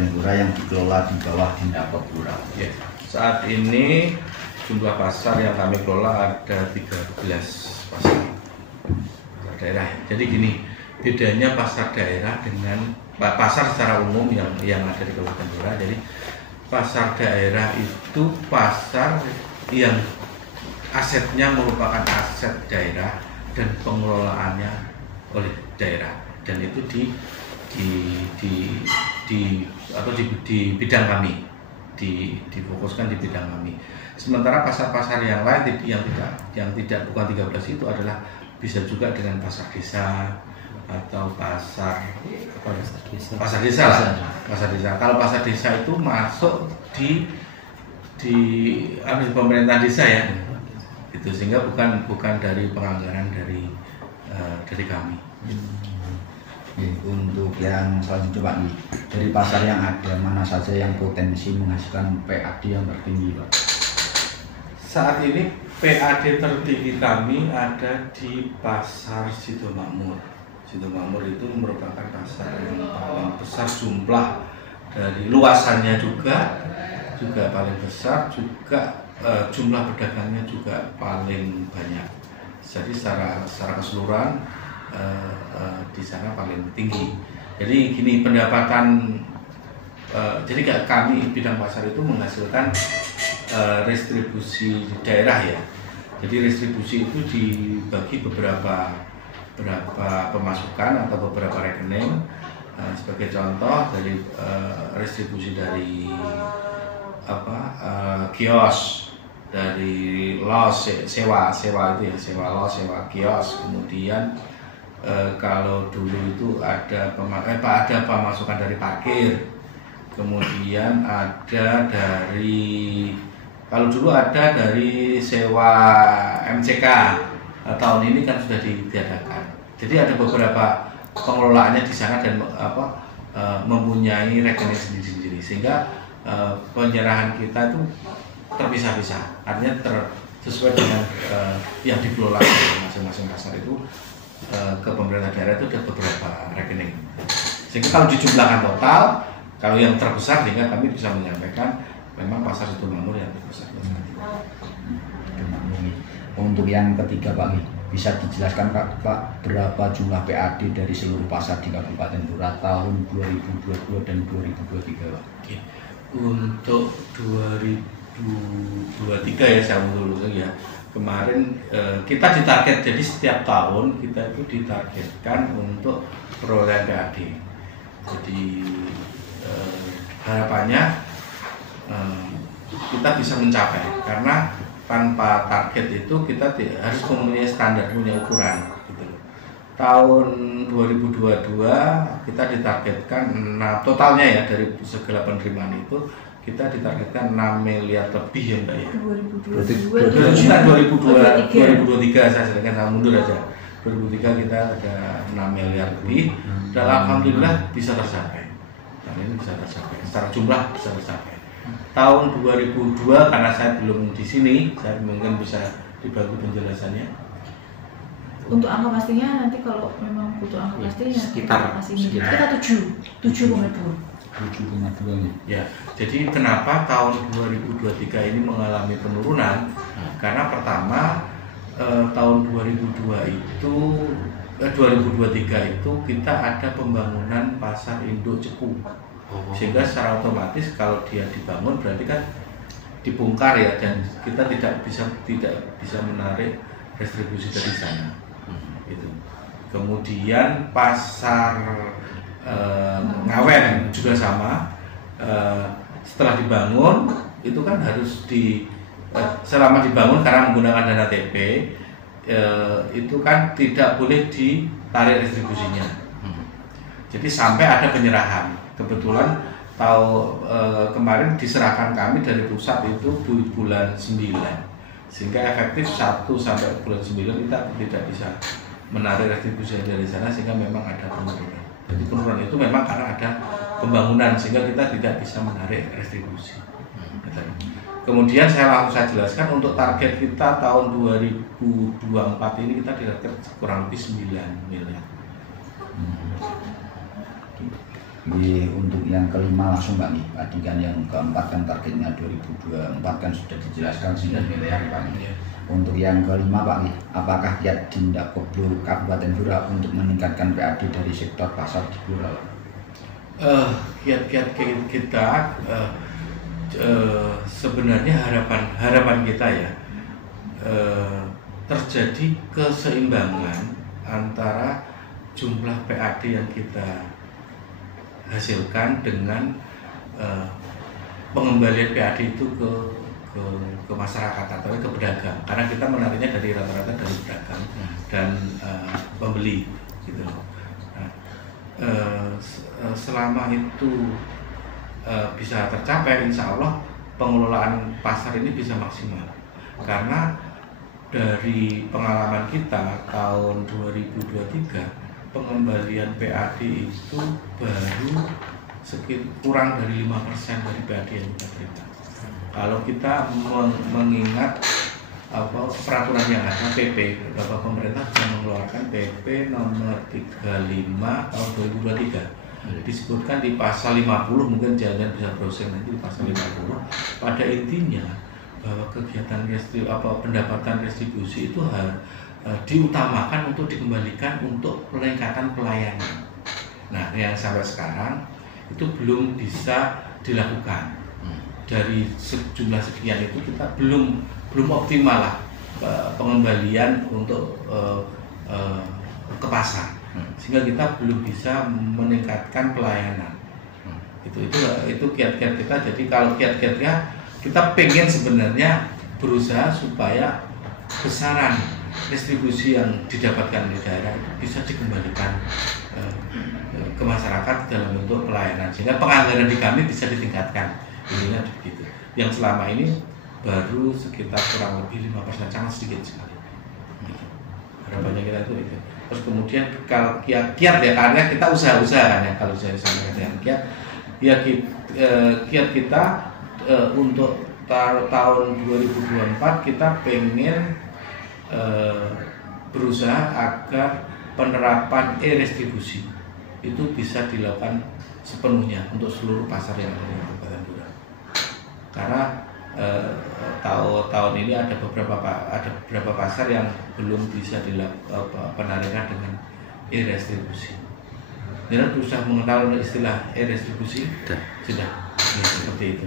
Kabupaten Blora yang dikelola di bawah Dindapok Blora. Ya, saat ini jumlah pasar yang kami kelola ada 13 pasar daerah. Jadi gini, bedanya pasar daerah dengan pasar secara umum yang ada di Kabupaten Blora. Jadi pasar daerah itu pasar yang asetnya merupakan aset daerah dan pengelolaannya oleh daerah, dan itu di bidang kami, difokuskan di bidang kami. Sementara pasar-pasar yang lain yang tidak bukan 13 itu adalah bisa juga dengan pasar desa atau pasar desa lah. Pasar desa. Kalau pasar desa itu masuk di pemerintah desa ya. Itu sehingga bukan dari penganggaran dari kami. Untuk yang selanjutnya Pak, dari pasar yang ada mana saja yang potensi menghasilkan PAD yang tertinggi Pak? Saat ini PAD tertinggi kami ada di pasar Sidomakmur. Sidomakmur itu merupakan pasar yang paling besar jumlah dari luasannya juga paling besar, juga jumlah pedagangnya juga paling banyak. Jadi secara keseluruhan di sana paling tinggi. Jadi gini, pendapatan jadi kami bidang pasar itu menghasilkan restribusi daerah ya. Jadi restribusi itu dibagi beberapa pemasukan atau beberapa rekening. Sebagai contoh dari restribusi dari kios, dari los sewa itu ya, sewa los, sewa kios. Kemudian kalau dulu itu ada pemasukan dari parkir, kemudian ada dari sewa MCK. Tahun ini kan sudah ditiadakan. Jadi ada beberapa pengelolaannya di sana dan mempunyai rekening sendiri-sendiri, sehingga penyerahan kita itu terpisah-pisah. Artinya sesuai dengan yang dikelola oleh masing-masing pasar itu. Ke pemerintah daerah itu ada beberapa rekening, sehingga kalau dijumlahkan total, kalau yang terbesar sehingga kami bisa menyampaikan memang pasar Sidomakmur yang terbesar. Untuk yang ketiga Pak, bisa dijelaskan Pak berapa jumlah PAD dari seluruh pasar di Kabupaten Blora tahun 2022 dan 2023 Pak? Untuk 2023 ya, saya dulu ya. Kemarin kita ditarget, jadi setiap tahun kita itu ditargetkan untuk perolehan PAD. Jadi harapannya kita bisa mencapai, karena tanpa target itu kita harus mempunyai standar, punya ukuran. Gitu. Tahun 2022 kita ditargetkan totalnya ya, dari segala penerimaan itu kita ditargetkan 6 miliar lebih ya Mbak ya. 2023 saya sedangkan saya mundur aja. 2003 kita ada 6 miliar lebih dan alhamdulillah bisa tercapai. Tahun ini bisa tercapai, secara jumlah bisa tercapai. Tahun 2002 karena saya belum di sini, saya mungkin bisa dibantu penjelasannya. Untuk angka pastinya nanti kalau memang butuh angka pastinya sekitar 7,2. 7,2 ya. Jadi kenapa tahun 2023 ini mengalami penurunan? Karena pertama tahun 2023 itu kita ada pembangunan pasar induk Cepu, sehingga secara otomatis kalau dia dibangun berarti kan dibongkar ya, dan kita tidak bisa menarik restribusi dari sana. Itu. Kemudian pasar Ngawen juga sama, setelah dibangun itu kan harus selama dibangun karena menggunakan dana TP itu kan tidak boleh ditarik restribusinya. Jadi sampai ada penyerahan. Kebetulan kemarin diserahkan kami dari pusat itu bulan 9, sehingga efektif 1 sampai bulan 9 kita tidak bisa menarik restribusi dari sana, sehingga memang ada penurunan. Jadi penurunan itu memang karena ada pembangunan, sehingga kita tidak bisa menarik restribusi. Kemudian saya jelaskan untuk target kita tahun 2024 ini kita ditarget kurang lebih 9 miliar. Untuk yang kelima langsung Pak nih, tadi kan yang keempat kan targetnya 2024 kan sudah dijelaskan 9 miliar Pak nih. Untuk yang kelima Pak nih, apakah kiat Dindak Koplo Kabupaten Blora untuk meningkatkan PAD dari sektor pasar di Blora Pak? Kiat-kiat kita sebenarnya harapan kita ya, terjadi keseimbangan antara jumlah PAD yang kita hasilkan dengan pengembalian PAD itu ke masyarakat atau ke pedagang, karena kita menariknya dari rata-rata dari pedagang dan pembeli gitu. Nah, selama itu bisa tercapai, insya Allah pengelolaan pasar ini bisa maksimal, karena dari pengalaman kita tahun 2023 pengembalian PAD itu baru kurang dari 5% dari PAD yang kita terima. Kalau kita mengingat peraturan yang ada, PP, Bapak Pemerintah sudah mengeluarkan PP nomor 35 tahun 2023. Disebutkan di pasal 50, mungkin jangan bisa browsing nanti di pasal 50. Pada intinya bahwa kegiatan pendapatan restribusi itu diutamakan untuk dikembalikan untuk peningkatan pelayanan. Nah, yang sampai sekarang itu belum bisa dilakukan. Dari sejumlah sekian itu kita belum optimal lah pengembalian untuk ke pasar, sehingga kita belum bisa meningkatkan pelayanan. Itu kiat-kiat kita. Jadi kalau kiat-kiatnya kita pengen sebenarnya berusaha supaya besaran distribusi yang didapatkan di daerah itu bisa dikembalikan ke masyarakat dalam bentuk pelayanan, sehingga penganggaran di kami bisa ditingkatkan. Ininya begitu. Yang selama ini baru sekitar kurang lebih 5%, sangat sedikit sekali. Harapannya kita itu. Terus kemudian kalau kiat ya, karena kita usaha-usaha kan ya, kalau saya sampaikan dengan kiat, ya kiat kita untuk tahun 2024 kita pengen berusaha agar penerapan e-restribusi itu bisa dilakukan sepenuhnya untuk seluruh pasar yang ada di Kabupaten Blora. Karena tahun ini ada beberapa pasar yang belum bisa dilakukan penarikan dengan e-restribusi. Jadi berusaha mengenal istilah e-restribusi sudah ya, seperti itu.